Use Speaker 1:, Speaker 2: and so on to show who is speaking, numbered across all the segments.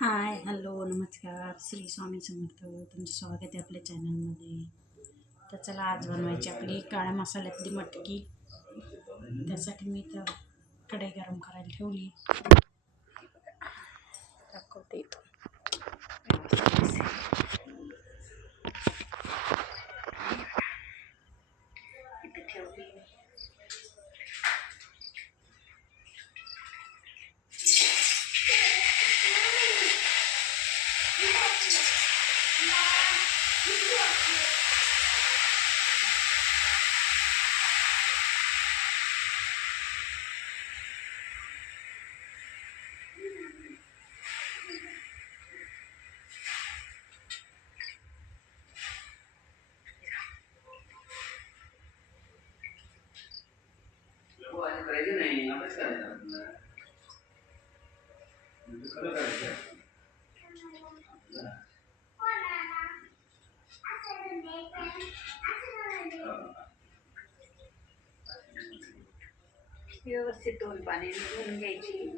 Speaker 1: Hi hello नमस्कार. श्री स्वामी समर्थ तुमचं स्वागत आहे आपल्या चॅनलमध्ये. तर चला आज बनवायची आपली काळ्या मसाल्यातली मटकी. त्यासाठी मी तर कढई गरम करायला ठेवली. दाखवते इथून.
Speaker 2: करायची नाही अभ्यास करायचा आपला. म्हणजे खरं करायचं
Speaker 1: व्यवस्थित दोन पाणी धुवून घ्यायची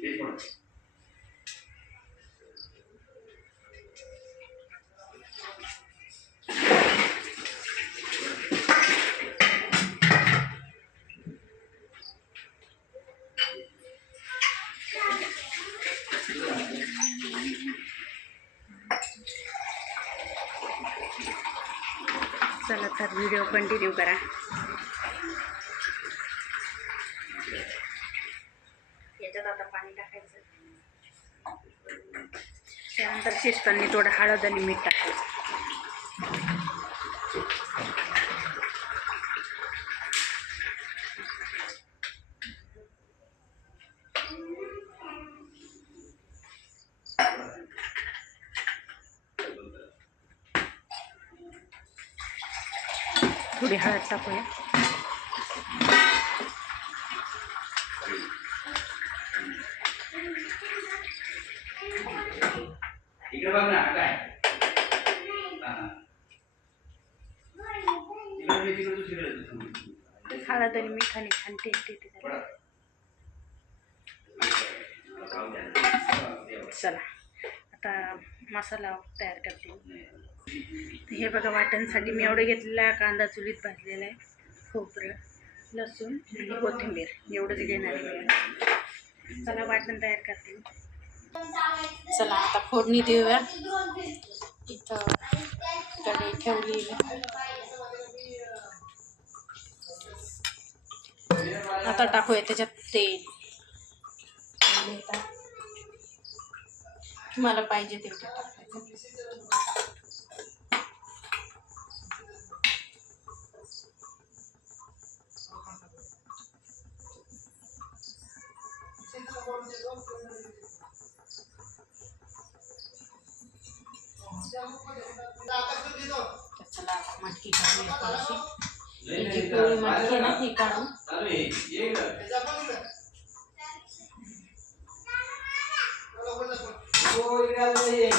Speaker 2: Thank you.
Speaker 1: चला तर व्हिडिओ कंटिन्यू करा. याच्यात आता पाणी टाकायचं. त्यानंतर शिजताना थोडं हळद आणि मीठ टाकायचं. थोडी हळद टाकूया. हळद आणि मिठाने छान टेस्ट येते. चला आता मसाला तयार करते. हे बघा वाटणसाठी मी एवढं घेतलेलं आहे कांदा चुलीत भाजलेला आहे खोबरं लसूण आणि कोथिंबीर. एवढंच घेणार आहे. चला वाटण तयार करते. चला आता फोडणी देऊया. इथं कढई ठेवली आता टाकूया त्याच्यात तेल. तुम्हाला पाहिजे तेवढं टाकायचं. चला मटकी काढूया थोडीशी जी पिवळी मटकी आहे ना ती काढू
Speaker 2: चालू आहे. ये इकडं. इकडे आलं ये.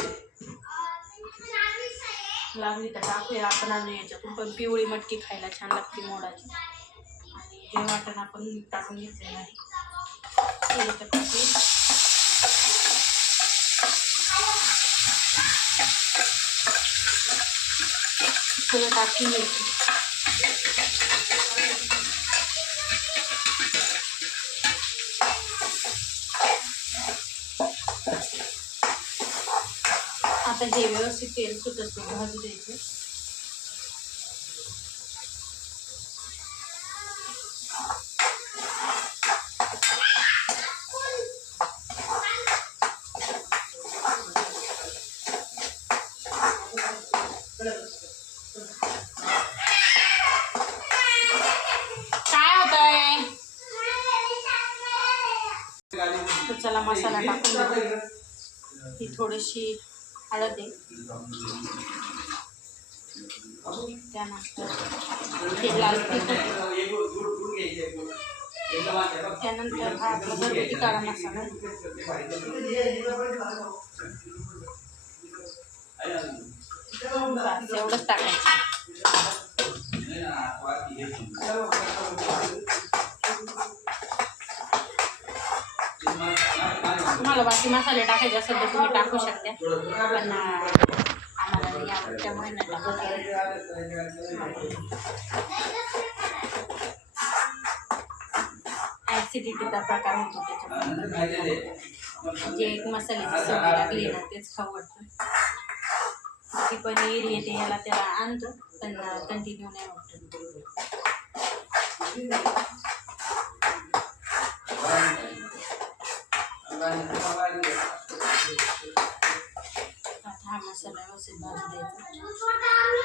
Speaker 1: लागली तर टाकूया आपण अजून याच्यातून पण पिवळी मटकी खायला छान लागते मोडाची आणि हे वाटण आपण टाकून घेतलेलं आहे हे याच्यात टाकू सगळं टाकून घ्यायचं आता हे व्यवस्थित तेल सुटत भाजू द्यायचं तर मसाला टाकून देऊ. ही थोडीशी हळद आहे. त्यानंतर हे लाल तिखट त्यानंतर हा आपला घरगुती काळा मसाला एवढंच टाकायचं. तुम्हाला बाकी मसाले टाकायचे असेल तर तुम्ही टाकू शकता. पण आम्हाला या त्यामुळे नाही टाकत ॲसिडिटीचा प्रकार होतो त्याच्यामुळे जे एक मसाल्याची सवय लागली ना तेच खाऊ वाटतं. पण पनीर येते याला त्याला आणतो पण कंटिन्यू नाही वाटत हा मसाला व्यवस्थित भाजून द्यायचा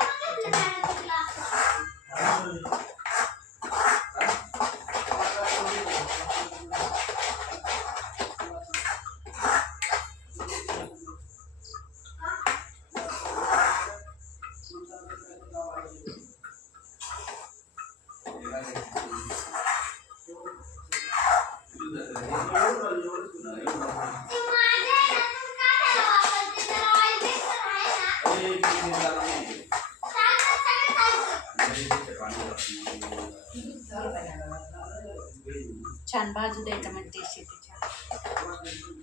Speaker 1: छान भाजू द्यायचं म्हणजे ते शेतीच्या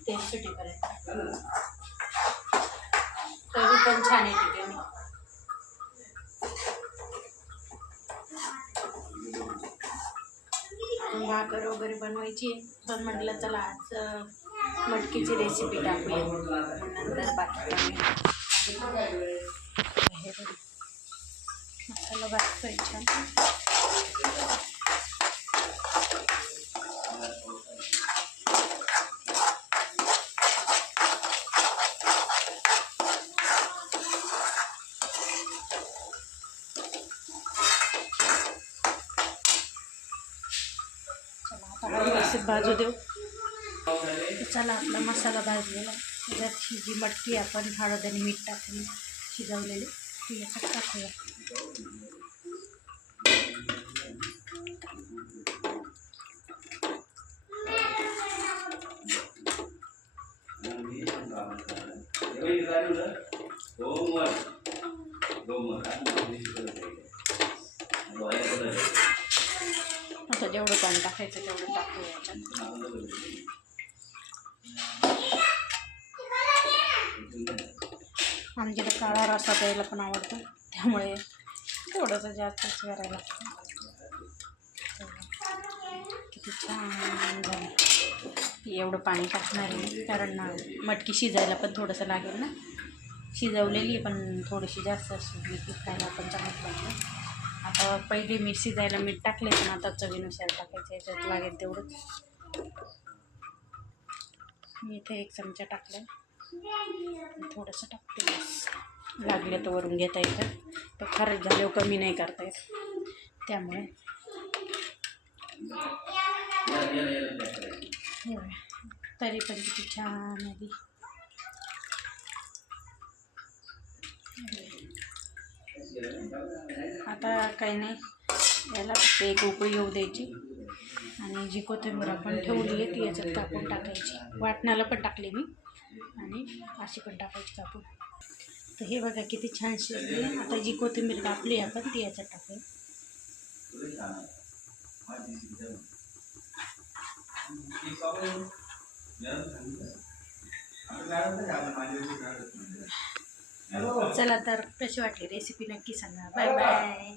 Speaker 1: तेल सुटेपर्यंत तरी पण छान येते ते. मी भाकर वगैरे बनवायची. पण म्हटलं चला आज मटकीची रेसिपी टाकूया. नंतर बाकी मसाला भाजतोय छान चला आता व्यवस्थित भाजू देऊ. चला आपला मसाला भाजलेला. आहे. ही जी मटकी आपण हळद आणि मीठ टाकून शिजवलेली ती याच्यात टाकूया आता जेवढं पाणी टाकायचं तेवढं टाकूया याच्यात म्हणजे आमच्याकडे काळा रस्सा प्यायला पण आवडतो. त्यामुळे थोडंसं जास्तच करायला लागतं. किती छान झालं. एवढं पाणी टाकणार आहे. कारण ना मटकी शिजायला पण थोडंसं लागेल ना. शिजवलेली पण थोडीशी जास्त शिजली की खायला पण चांगलं लागतं. आता पहिले मी शिजायला मीठ टाकले पण आता चवीनुसार टाकायचं याच्यात लागेल तेवढंच. मी इथे एक चमचा टाकला थोडंसं टाकते. लागले लागलं तर वरून घेता येतं. तर खरंच झाल्यावर कमी नाही करता येत. त्यामुळे तरी पण किती छान आली आता काही नाही. याला फक्त एक उकळी येऊ द्यायची. आणि जी कोथिंबीर आपण ठेवली आहे ती याच्यात कापून टाकायची. वाटणाला पण टाकली मी. आणि अशी पण टाकायची कापून. तर हे बघा किती छान शिजले आता जी कोथिंबीर कापली आपण ती याच्यात टाकू चला तर कशी वाटली रेसिपी नक्की सांगा. Bye bye